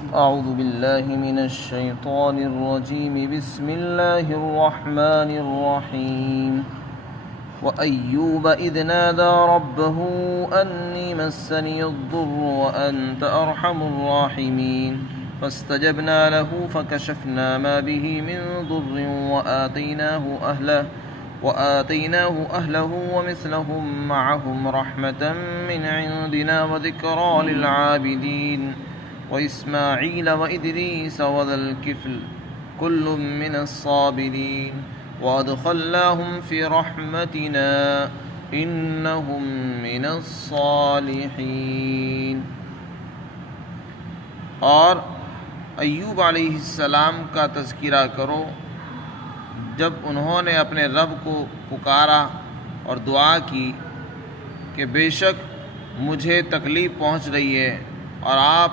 أعوذ بالله من الشيطان الرجيم بسم الله الرحمن الرحيم وأيوب إذ نادى ربه أني مسني الضر وأنت أرحم الراحمين فاستجبنا له فكشفنا ما به من ضر وآتيناه أهله ومثلهم معهم رحمة من عندنا وذكرى للعابدين وإسماعيل وإدريس وذا الكفل كل من الصابرين وأدخلناهم في رحمتنا إنهم من الصالحين۔ اور ایوب علیہ السلام کا تذکرہ کرو جب انہوں نے اپنے رب کو پکارا اور دعا کی کہ بے شک مجھے تکلیف پہنچ رہی ہے اور آپ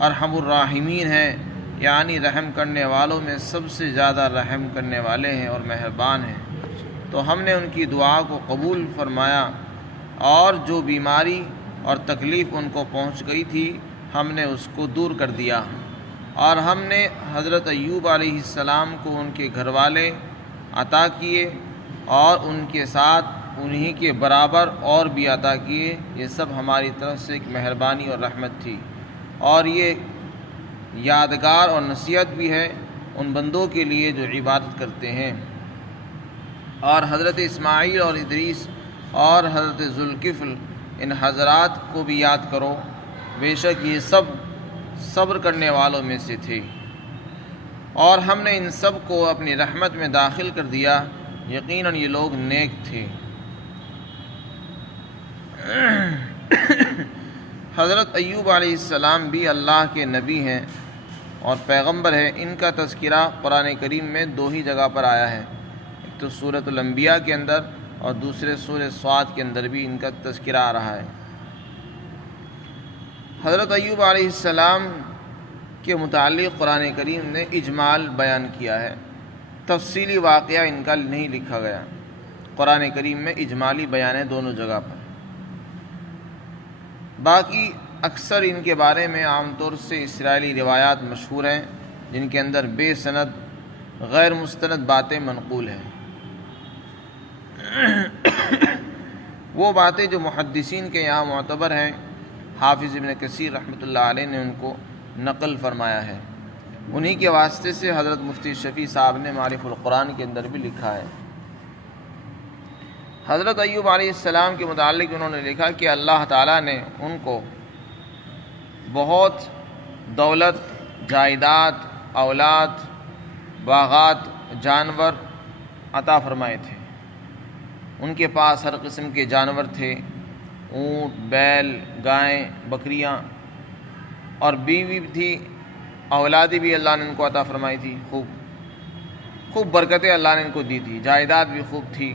ارحم الراحمین ہیں، یعنی رحم کرنے والوں میں سب سے زیادہ رحم کرنے والے ہیں اور مہربان ہیں، تو ہم نے ان کی دعا کو قبول فرمایا اور جو بیماری اور تکلیف ان کو پہنچ گئی تھی ہم نے اس کو دور کر دیا، اور ہم نے حضرت ایوب علیہ السلام کو ان کے گھر والے عطا کیے اور ان کے ساتھ انہی کے برابر اور بھی عطا کیے۔ یہ سب ہماری طرف سے ایک مہربانی اور رحمت تھی، اور یہ یادگار اور نصیحت بھی ہے ان بندوں کے لیے جو عبادت کرتے ہیں۔ اور حضرت اسماعیل اور ادریس اور حضرت ذوالکفل ان حضرات کو بھی یاد کرو، بے شک یہ سب صبر کرنے والوں میں سے تھے، اور ہم نے ان سب کو اپنی رحمت میں داخل کر دیا، یقیناً یہ لوگ نیک تھے۔ حضرت ایوب علیہ السلام بھی اللہ کے نبی ہیں اور پیغمبر ہیں۔ ان کا تذکرہ قرآن کریم میں دو ہی جگہ پر آیا ہے، ایک تو سورۃ الانبیاء کے اندر اور دوسرے سورۃ صاد کے اندر بھی ان کا تذکرہ آ رہا ہے۔ حضرت ایوب علیہ السلام کے متعلق قرآن کریم نے اجمال بیان کیا ہے، تفصیلی واقعہ ان کا نہیں لکھا گیا۔ قرآن کریم میں اجمالی بیان ہے دونوں جگہ پر، باقی اکثر ان کے بارے میں عام طور سے اسرائیلی روایات مشہور ہیں جن کے اندر بے سند غیر مستند باتیں منقول ہیں۔ وہ باتیں جو محدثین کے یہاں معتبر ہیں، حافظ ابن کثیر رحمۃ اللہ علیہ نے ان کو نقل فرمایا ہے، انہی کے واسطے سے حضرت مفتی شفیع صاحب نے معارف القرآن کے اندر بھی لکھا ہے۔ حضرت ایوب علیہ السلام کے متعلق انہوں نے لکھا کہ اللہ تعالیٰ نے ان کو بہت دولت، جائیداد، اولاد، باغات، جانور عطا فرمائے تھے۔ ان کے پاس ہر قسم کے جانور تھے، اونٹ، بیل، گائیں، بکریاں، اور بیوی بھی تھی، اولادی بھی اللہ نے ان کو عطا فرمائی تھی، خوب برکتیں اللہ نے ان کو دی تھی، جائیداد بھی خوب تھی،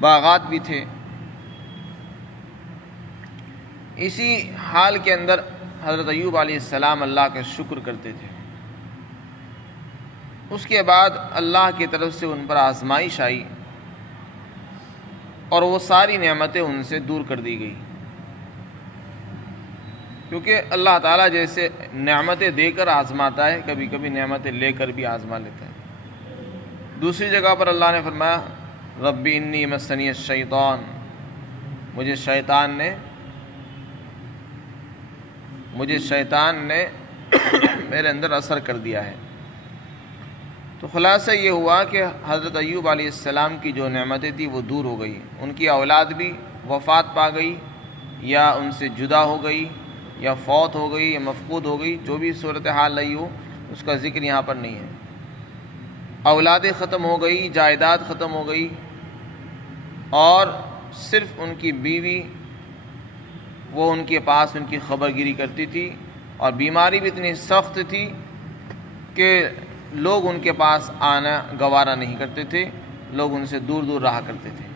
باغات بھی تھے۔ اسی حال کے اندر حضرت ایوب علیہ السلام اللہ کا شکر کرتے تھے۔ اس کے بعد اللہ کی طرف سے ان پر آزمائش آئی اور وہ ساری نعمتیں ان سے دور کر دی گئی، کیونکہ اللہ تعالیٰ جیسے نعمتیں دے کر آزماتا ہے، کبھی کبھی نعمتیں لے کر بھی آزما لیتا ہے۔ دوسری جگہ پر اللہ نے فرمایا ربی انی مسنی الشیطان، مجھے شیطان نے میرے اندر اثر کر دیا ہے۔ تو خلاصہ یہ ہوا کہ حضرت ایوب علیہ السلام کی جو نعمتیں تھیں وہ دور ہو گئی، ان کی اولاد بھی وفات پا گئی یا ان سے جدا ہو گئی یا فوت ہو گئی یا مفقود ہو گئی، جو بھی صورتحال رہی ہو اس کا ذکر یہاں پر نہیں ہے۔ اولادیں ختم ہو گئی، جائیداد ختم ہو گئی، اور صرف ان کی بیوی وہ ان کے پاس ان کی خبر گیری کرتی تھی، اور بیماری بھی اتنی سخت تھی کہ لوگ ان کے پاس آنا گوارا نہیں کرتے تھے، لوگ ان سے دور دور رہا کرتے تھے،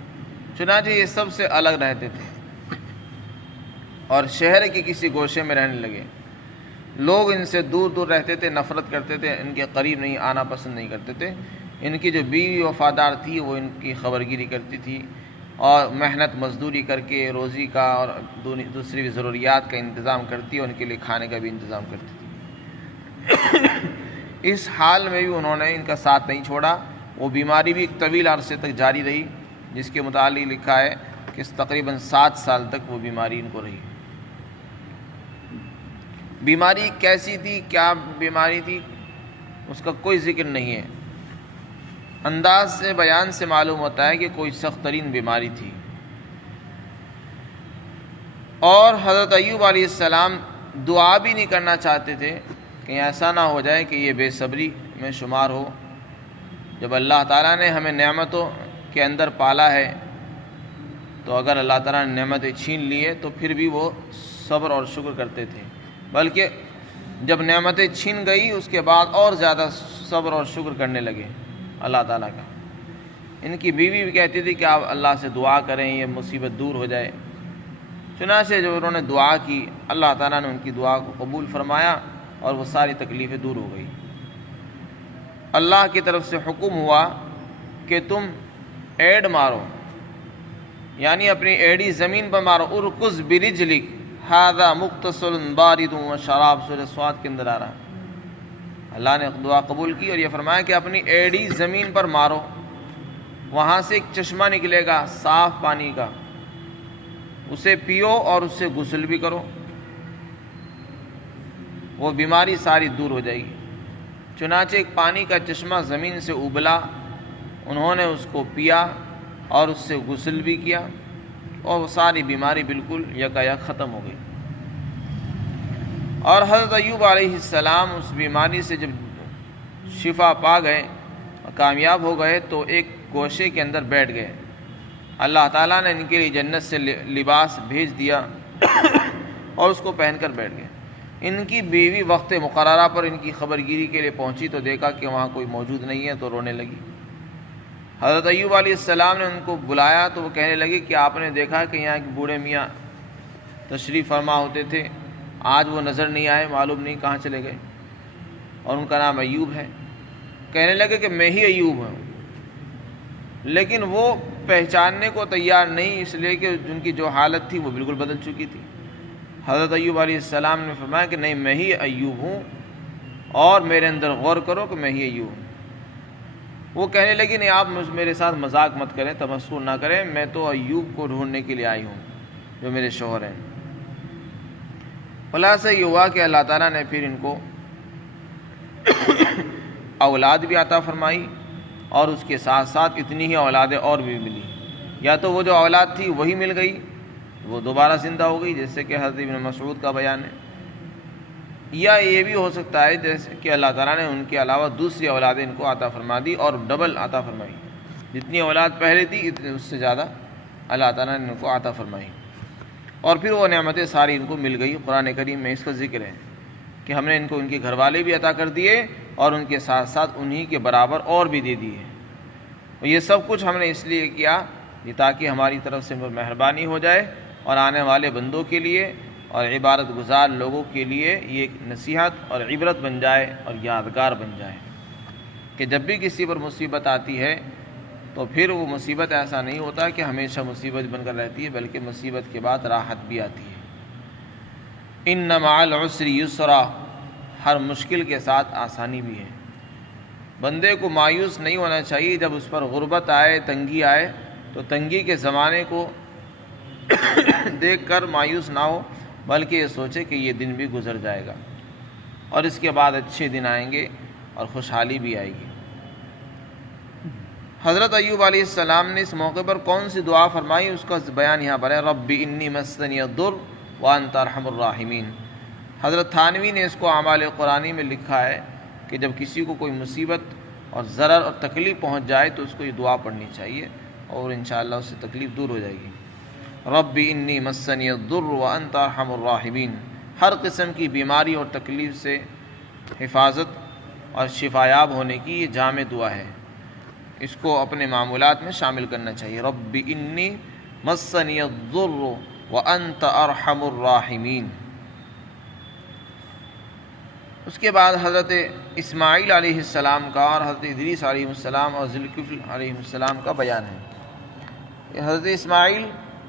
چنانچہ یہ سب سے الگ رہتے تھے اور شہر کے کسی گوشے میں رہنے لگے۔ لوگ ان سے دور دور رہتے تھے، نفرت کرتے تھے، ان کے قریب نہیں آنا پسند نہیں کرتے تھے۔ ان کی جو بیوی وفادار تھی وہ ان کی خبر گیری کرتی تھی، اور محنت مزدوری کر کے روزی کا اور دوسری ضروریات کا انتظام کرتی اور ان کے لیے کھانے کا بھی انتظام کرتی تھی۔ اس حال میں بھی انہوں نے ان کا ساتھ نہیں چھوڑا۔ وہ بیماری بھی ایک طویل عرصے تک جاری رہی، جس کے متعلق لکھا ہے کہ تقریباً 7 سال تک وہ بیماری ان کو رہی۔ بیماری کیسی تھی، کیا بیماری تھی، اس کا کوئی ذکر نہیں ہے۔ انداز سے بیان سے معلوم ہوتا ہے کہ کوئی سخت ترین بیماری تھی۔ اور حضرت ایوب علیہ السلام دعا بھی نہیں کرنا چاہتے تھے کہ ایسا نہ ہو جائے کہ یہ بے صبری میں شمار ہو۔ جب اللہ تعالیٰ نے ہمیں نعمتوں کے اندر پالا ہے تو اگر اللہ تعالیٰ نے نعمتیں چھین لیے تو پھر بھی وہ صبر اور شکر کرتے تھے، بلکہ جب نعمتیں چھین گئی اس کے بعد اور زیادہ صبر اور شکر کرنے لگے اللہ تعالیٰ کا۔ ان کی بیوی بھی کہتی تھی کہ آپ اللہ سے دعا کریں یہ مصیبت دور ہو جائے۔ چنانچہ جو انہوں نے دعا کی، اللہ تعالیٰ نے ان کی دعا کو قبول فرمایا اور وہ ساری تکلیفیں دور ہو گئی۔ اللہ کی طرف سے حکم ہوا کہ تم ایڑ مارو، یعنی اپنی ایڑی زمین پر مارو۔ ارکز برجلک ھذا مغتسل بارد وشراب، سورہ صاد کے اندر آ رہا ہے۔ اللہ نے دعا قبول کی اور یہ فرمایا کہ اپنی ایڑی زمین پر مارو، وہاں سے ایک چشمہ نکلے گا صاف پانی کا، اسے پیو اور اس سے غسل بھی کرو، وہ بیماری ساری دور ہو جائے گی۔ چنانچہ ایک پانی کا چشمہ زمین سے ابلا، انہوں نے اس کو پیا اور اس سے غسل بھی کیا اور وہ ساری بیماری بالکل یکایک ختم ہو گئی۔ اور حضرت ایوب علیہ السلام اس بیماری سے جب شفا پا گئے اور کامیاب ہو گئے تو ایک گوشے کے اندر بیٹھ گئے۔ اللہ تعالیٰ نے ان کے لیے جنت سے لباس بھیج دیا اور اس کو پہن کر بیٹھ گئے۔ ان کی بیوی وقت مقررہ پر ان کی خبرگیری کے لیے پہنچی تو دیکھا کہ وہاں کوئی موجود نہیں ہے تو رونے لگی۔ حضرت ایوب علیہ السلام نے ان کو بلایا تو وہ کہنے لگے کہ آپ نے دیکھا کہ یہاں کے بوڑھے میاں تشریف فرما ہوتے تھے، آج وہ نظر نہیں آئے، معلوم نہیں کہاں چلے گئے، اور ان کا نام ایوب ہے۔ کہنے لگے کہ میں ہی ایوب ہوں، لیکن وہ پہچاننے کو تیار نہیں، اس لیے کہ ان کی جو حالت تھی وہ بالکل بدل چکی تھی۔ حضرت ایوب علیہ السلام نے فرمایا کہ نہیں، میں ہی ایوب ہوں اور میرے اندر غور کرو کہ میں ہی ایوب ہوں۔ وہ کہنے لگی نہیں، آپ میرے ساتھ مذاق مت کریں، تمسخر نہ کریں، میں تو ایوب کو ڈھونڈنے کے لیے آئی ہوں جو میرے شوہر ہیں۔ خلاصہ یہ ہوا کہ اللہ تعالیٰ نے پھر ان کو اولاد بھی عطا فرمائی اور اس کے ساتھ ساتھ اتنی ہی اولادیں اور بھی ملی۔ یا تو وہ جو اولاد تھی وہی مل گئی، وہ دوبارہ زندہ ہو گئی، جیسے کہ حضرت ابن مسعود کا بیان ہے، یا یہ بھی ہو سکتا ہے جیسے کہ اللہ تعالیٰ نے ان کے علاوہ دوسری اولادیں ان کو عطا فرما دی اور ڈبل عطا فرمائی، جتنی اولاد پہلے تھی اس سے زیادہ اللہ تعالیٰ نے ان کو عطا فرمائی، اور پھر وہ نعمتیں ساری ان کو مل گئی۔ قرآن کریم میں اس کا ذکر ہے کہ ہم نے ان کو ان کے گھر والے بھی عطا کر دیے اور ان کے ساتھ ساتھ انہی کے برابر اور بھی دے دیے، اور یہ سب کچھ ہم نے اس لیے کیا یہ تاکہ ہماری طرف سے مہربانی ہو جائے اور آنے والے بندوں کے لیے اور عبادت گزار لوگوں کے لیے یہ ایک نصیحت اور عبرت بن جائے اور یادگار بن جائے کہ جب بھی کسی پر مصیبت آتی ہے تو پھر وہ مصیبت ایسا نہیں ہوتا کہ ہمیشہ مصیبت بن کر رہتی ہے، بلکہ مصیبت کے بعد راحت بھی آتی ہے۔ ان مع العسر یسرا، ہر مشکل کے ساتھ آسانی بھی ہے۔ بندے کو مایوس نہیں ہونا چاہیے جب اس پر غربت آئے، تنگی آئے، تو تنگی کے زمانے کو دیکھ کر مایوس نہ ہو، بلکہ یہ سوچے کہ یہ دن بھی گزر جائے گا اور اس کے بعد اچھے دن آئیں گے اور خوشحالی بھی آئے گی۔ حضرت ایوب علیہ السلام نے اس موقع پر کون سی دعا فرمائی اس کا بیان یہاں پر ہے، رب انی مسنی الضر وانت ارحم الراحمین۔ حضرت تھانوی نے اس کو اعمال قرآنی میں لکھا ہے کہ جب کسی کو کوئی مصیبت اور ضرر اور تکلیف پہنچ جائے تو اس کو یہ دعا پڑھنی چاہیے اور انشاءاللہ اس سے تکلیف دور ہو جائے گی۔ رب انی مسنی الضر وانت ارحم الراحمین، ہر قسم کی بیماری اور تکلیف سے حفاظت اور شفایاب ہونے کی یہ جامع دعا ہے، اس کو اپنے معمولات میں شامل کرنا چاہیے۔ رب انی مسنی الضر وانت ارحم الراحمین۔ اس کے بعد حضرت اسماعیل علیہ السلام کا اور حضرت ادریس علیہ السلام اور ذوالکفل علیہ السلام کا بیان ہے۔ حضرت اسماعیل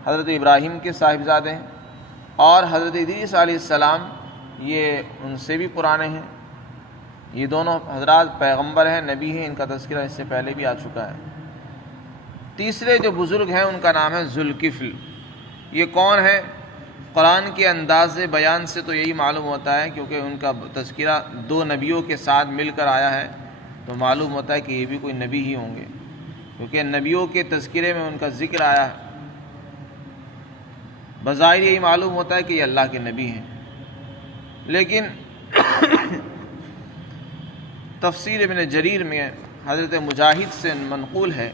حضرت ابراہیم کے صاحبزادے ہیں، اور حضرت ادریس علیہ السلام یہ ان سے بھی پرانے ہیں۔ یہ دونوں حضرات پیغمبر ہیں، نبی ہیں، ان کا تذکرہ اس سے پہلے بھی آ چکا ہے۔ تیسرے جو بزرگ ہیں ان کا نام ہے ذوالکفل۔ یہ کون ہے؟ قرآن کے انداز بیان سے تو یہی معلوم ہوتا ہے، کیونکہ ان کا تذکرہ دو نبیوں کے ساتھ مل کر آیا ہے، تو معلوم ہوتا ہے کہ یہ بھی کوئی نبی ہی ہوں گے، کیونکہ نبیوں کے تذکرے میں ان کا ذکر آیا ہے۔ بظاہر یہی معلوم ہوتا ہے کہ یہ اللہ کے نبی ہیں، لیکن تفسیر ابن جریر میں حضرت مجاہد سے منقول ہے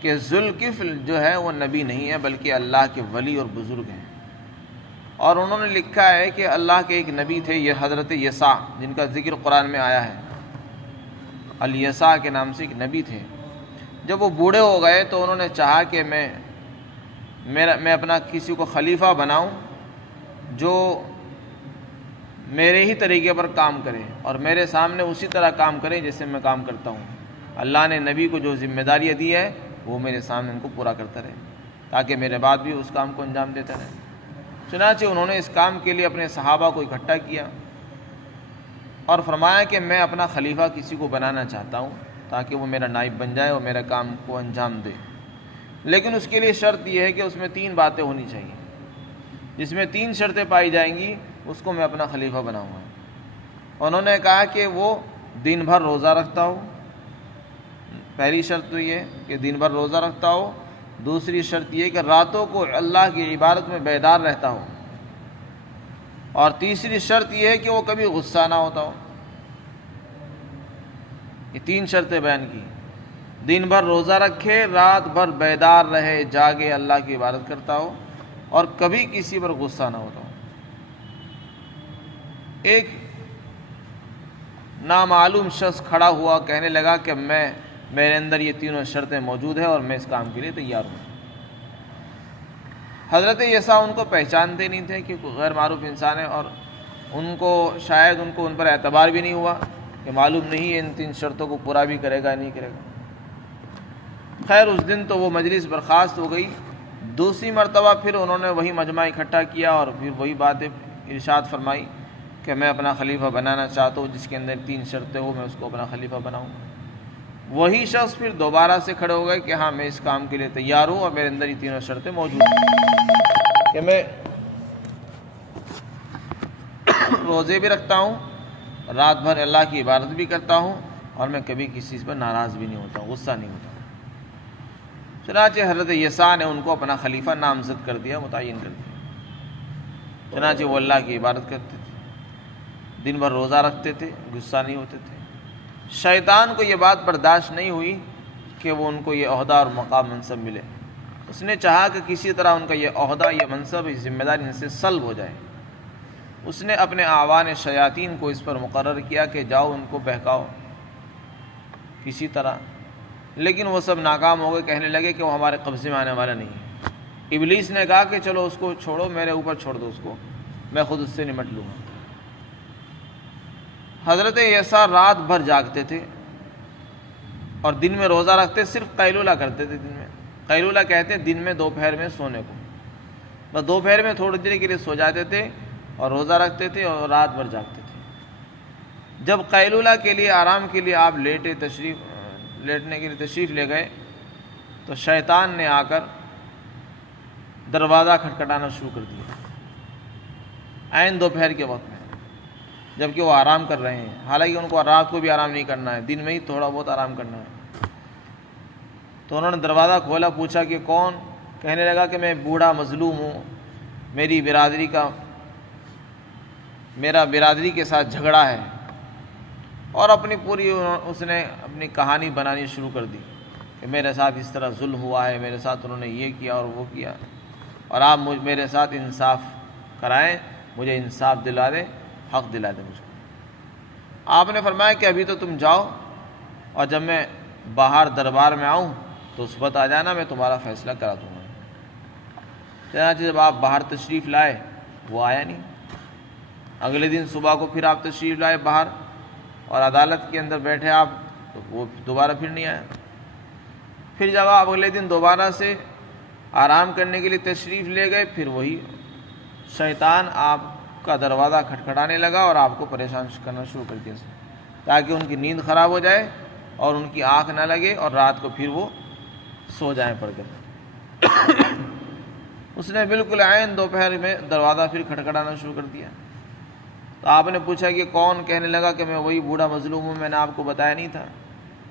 کہ ذوالکفل جو ہے وہ نبی نہیں ہے، بلکہ اللہ کے ولی اور بزرگ ہیں۔ اور انہوں نے لکھا ہے کہ اللہ کے ایک نبی تھے، یہ حضرت یسع، جن کا ذکر قرآن میں آیا ہے، الیسع کے نام سے ایک نبی تھے۔ جب وہ بوڑھے ہو گئے تو انہوں نے چاہا کہ میں اپنا کسی کو خلیفہ بناؤں جو میرے ہی طریقے پر کام کرے اور میرے سامنے اسی طرح کام کرے جیسے میں کام کرتا ہوں۔ اللہ نے نبی کو جو ذمہ داریاں دی ہے وہ میرے سامنے ان کو پورا کرتا رہے، تاکہ میرے بعد بھی اس کام کو انجام دیتا رہے۔ چنانچہ انہوں نے اس کام کے لیے اپنے صحابہ کو اکٹھا کیا اور فرمایا کہ میں اپنا خلیفہ کسی کو بنانا چاہتا ہوں تاکہ وہ میرا نائب بن جائے اور میرے کام کو انجام دے، لیکن اس کے لیے شرط یہ ہے کہ اس میں 3 باتیں ہونی چاہیے۔ جس میں 3 شرطیں پائی جائیں گی اس کو میں اپنا خلیفہ بناؤں گا۔ انہوں نے کہا کہ وہ دن بھر روزہ رکھتا ہو، پہلی شرط تو یہ کہ دن بھر روزہ رکھتا ہو، دوسری شرط یہ کہ راتوں کو اللہ کی عبادت میں بیدار رہتا ہو، اور تیسری شرط یہ ہے کہ وہ کبھی غصہ نہ ہوتا ہو۔ یہ 3 شرطیں بیان کی، دن بھر روزہ رکھے، رات بھر بیدار رہے، جاگے، اللہ کی عبادت کرتا ہو، اور کبھی کسی پر غصہ نہ ہوتا ہو۔ ایک نامعلوم شخص کھڑا ہوا، کہنے لگا کہ میرے اندر یہ 3 شرطیں موجود ہیں اور میں اس کام کے لیے تیار ہوں۔ حضرت یسع ان کو پہچانتے نہیں تھے کہ غیر معروف انسان ہے، اور شاید ان کو ان پر اعتبار بھی نہیں ہوا کہ معلوم نہیں ان 3 شرطوں کو پورا بھی کرے گا نہیں کرے گا۔ خیر اس دن تو وہ مجلس برخاست ہو گئی۔ دوسری مرتبہ پھر انہوں نے وہی مجمع اکٹھا کیا اور پھر وہی باتیں ارشاد فرمائی کہ میں اپنا خلیفہ بنانا چاہتا ہوں، جس کے اندر 3 شرطیں ہو، میں اس کو اپنا خلیفہ بناؤں۔ وہی شخص پھر دوبارہ سے کھڑے ہو گئے کہ ہاں میں اس کام کے لیے تیار ہوں اور میرے اندر یہ 3 شرطیں موجود ہیں کہ میں روزے بھی رکھتا ہوں، رات بھر اللہ کی عبادت بھی کرتا ہوں، اور میں کبھی کسی چیز پر ناراض بھی نہیں ہوتا ہوں، غصہ نہیں ہوتا ہوں۔ چنانچہ حضرت یسع نے ان کو اپنا خلیفہ نامزد کر دیا، متعین کر دیا۔ چنانچہ وہ اللہ کی عبادت کرتے تھے، دن بھر روزہ رکھتے تھے، غصہ نہیں ہوتے تھے۔ شیطان کو یہ بات برداشت نہیں ہوئی کہ وہ ان کو یہ عہدہ اور مقام منصب ملے۔ اس نے چاہا کہ کسی طرح ان کا یہ عہدہ، یہ منصب، یہ ذمہ داری ان سے سلب ہو جائے۔ اس نے اپنے اعوان شیاطین کو اس پر مقرر کیا کہ جاؤ ان کو بہکاؤ کسی طرح، لیکن وہ سب ناکام ہو گئے، کہنے لگے کہ وہ ہمارے قبضے میں آنے والا نہیں ہے۔ ابلیس نے کہا کہ چلو اس کو چھوڑو، میرے اوپر چھوڑ دو اس کو، میں خود اس سے نمٹ لوں گا۔ حضرت یسع رات بھر جاگتے تھے اور دن میں روزہ رکھتے، صرف قیلولہ کرتے تھے دن میں۔ قیلولہ کہتے ہیں دن میں دوپہر میں سونے کو، بس دوپہر میں تھوڑی دیر کے لیے سو جاتے تھے اور روزہ رکھتے تھے اور رات بھر جاگتے تھے۔ جب قیلولہ کے لیے، آرام کے لیے آپ لیٹنے کے لیے تشریف لے گئے تو شیطان نے آ کر دروازہ کھٹکھٹانا شروع کر دیا عین دوپہر کے وقت میں، جبکہ وہ آرام کر رہے ہیں۔ حالانکہ ان کو رات کو بھی آرام نہیں کرنا ہے، دن میں ہی تھوڑا بہت آرام کرنا ہے۔ تو انہوں نے دروازہ کھولا، پوچھا کہ کون؟ کہنے لگا کہ میں بوڑھا مظلوم ہوں، میرا برادری کے ساتھ جھگڑا ہے، اور اس نے اپنی کہانی بنانی شروع کر دی کہ میرے ساتھ اس طرح ظلم ہوا ہے، میرے ساتھ انہوں نے یہ کیا اور وہ کیا، اور آپ میرے ساتھ انصاف کرائیں، مجھے انصاف دلا دیں، حق دلا دیں مجھ کو۔ آپ نے فرمایا کہ ابھی تو تم جاؤ، اور جب میں باہر دربار میں آؤں تو اس وقت آ جانا، میں تمہارا فیصلہ کرا دوں گا۔ چنانچہ جب آپ باہر تشریف لائے وہ آیا نہیں۔ اگلے دن صبح کو پھر آپ تشریف لائے باہر اور عدالت کے اندر بیٹھے آپ، تو وہ دوبارہ پھر نہیں آیا۔ پھر جب آپ اگلے دن دوبارہ سے آرام کرنے کے لیے تشریف لے گئے، پھر وہی شیطان آپ کا دروازہ کھٹکھٹانے لگا اور آپ کو پریشان کرنا شروع کر دیا، تاکہ ان کی نیند خراب ہو جائے اور ان کی آنکھ نہ لگے اور رات کو پھر وہ سو جائیں پڑ کر۔ اس نے بالکل عین دوپہر میں دروازہ پھر کھٹکھٹانا شروع کر دیا۔ تو آپ نے پوچھا کہ کون؟ کہنے لگا کہ میں وہی بوڑھا مظلوم ہوں، میں نے آپ کو بتایا نہیں تھا۔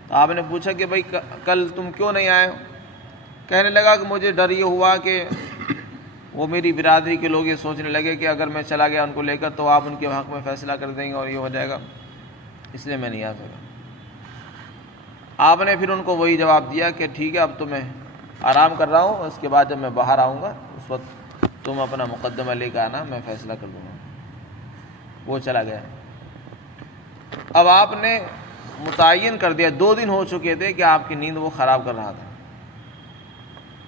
تو آپ نے پوچھا کہ بھائی کل تم کیوں نہیں آئے؟ کہنے لگا کہ مجھے ڈر یہ ہوا کہ وہ میری برادری کے لوگ یہ سوچنے لگے کہ اگر میں چلا گیا ان کو لے کر تو آپ ان کے حق میں فیصلہ کر دیں گے اور یہ ہو جائے گا، اس لیے میں نہیں آ سکا۔ آپ نے پھر ان کو وہی جواب دیا کہ ٹھیک ہے، اب تو میں آرام کر رہا ہوں، اس کے بعد جب میں باہر آؤں گا اس وقت تم اپنا مقدمہ لے کے آنا، میں فیصلہ کر دوں گا۔ وہ چلا گیا۔ اب آپ نے متعین کر دیا، 2 دن ہو چکے تھے کہ آپ کی نیند وہ خراب کر رہا تھا۔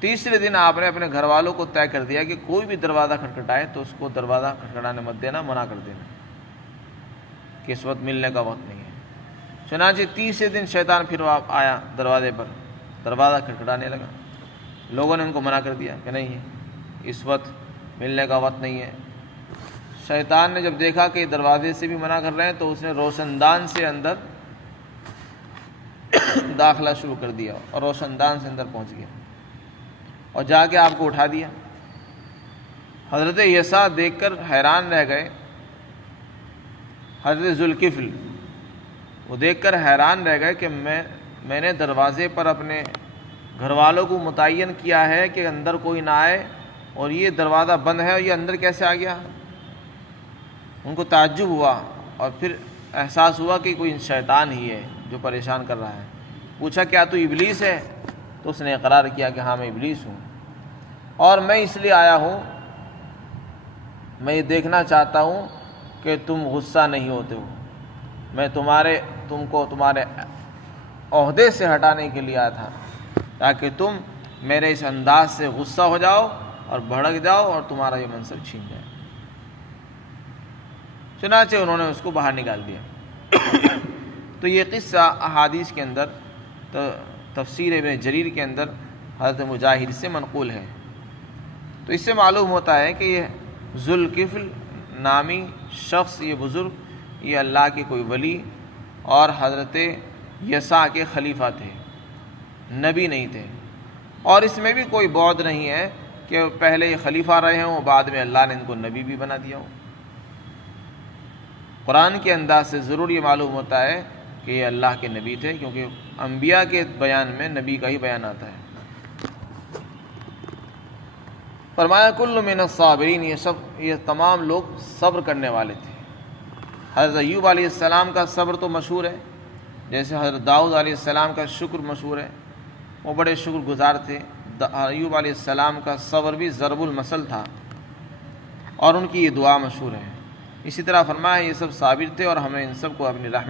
تیسرے دن آپ نے اپنے گھر والوں کو طے کر دیا کہ کوئی بھی دروازہ کھٹکھٹائے تو اس کو دروازہ کھٹکھٹانے مت دینا، منع کر دینا کہ اس وقت ملنے کا وقت نہیں ہے۔ چنانچہ تیسرے دن شیطان پھر آیا دروازے پر، دروازہ کھٹکھٹانے لگا۔ لوگوں نے ان کو منع کر دیا کہ نہیں، اس وقت ملنے کا وقت نہیں ہے۔ شیطان نے جب دیکھا کہ دروازے سے بھی منع کر رہے ہیں تو اس نے روشن دان سے اندر داخلہ شروع کر دیا اور روشن دان سے اندر پہنچ گیا اور جا کے آپ کو اٹھا دیا۔ حضرت یسع دیکھ کر حیران رہ گئے، حضرت ذوالکفل وہ دیکھ کر حیران رہ گئے کہ میں نے دروازے پر اپنے گھر والوں کو متعین کیا ہے کہ اندر کوئی نہ آئے اور یہ دروازہ بند ہے اور یہ اندر کیسے آ گیا؟ ان کو تعجب ہوا اور پھر احساس ہوا کہ کوئی شیطان ہی ہے جو پریشان کر رہا ہے۔ پوچھا کیا تو ابلیس ہے؟ تو اس نے اقرار کیا کہ ہاں میں ابلیس ہوں، اور میں اس لیے آیا ہوں، میں یہ دیکھنا چاہتا ہوں کہ تم غصہ نہیں ہوتے ہو۔ میں تم کو تمہارے عہدے سے ہٹانے کے لیے آیا تھا تاکہ تم میرے اس انداز سے غصہ ہو جاؤ اور بھڑک جاؤ اور تمہارا یہ منصب چھین جائے۔ چنانچہ انہوں نے اس کو باہر نکال دیا۔ تو یہ قصہ احادیث کے اندر تفسیر ابن جریر کے اندر حضرت مجاہد سے منقول ہے۔ تو اس سے معلوم ہوتا ہے کہ یہ ذوالکفل نامی شخص، یہ بزرگ، یہ اللہ کے کوئی ولی اور حضرت یسع کے خلیفہ تھے، نبی نہیں تھے، اور اس میں بھی کوئی بعد نہیں ہے کہ پہلے یہ خلیفہ رہے ہوں، بعد میں اللہ نے ان کو نبی بھی بنا دیا ہو۔ قرآن کے انداز سے ضرور یہ معلوم ہوتا ہے کہ یہ اللہ کے نبی تھے، کیونکہ انبیاء کے بیان میں نبی کا ہی بیان آتا ہے۔ فرمایا کل من الصابرین، یہ تمام لوگ صبر کرنے والے تھے۔ حضرت ایوب علیہ السلام کا صبر تو مشہور ہے، جیسے حضرت داؤد علیہ السلام کا شکر مشہور ہے، وہ بڑے شکر گزار تھے۔ ایوب علیہ السلام کا صبر بھی ضرب المثل تھا اور ان کی یہ دعا مشہور ہے۔ اسی طرح فرمایا یہ سب صابر تھے اور ہمیں ان سب کو اپنی رحمت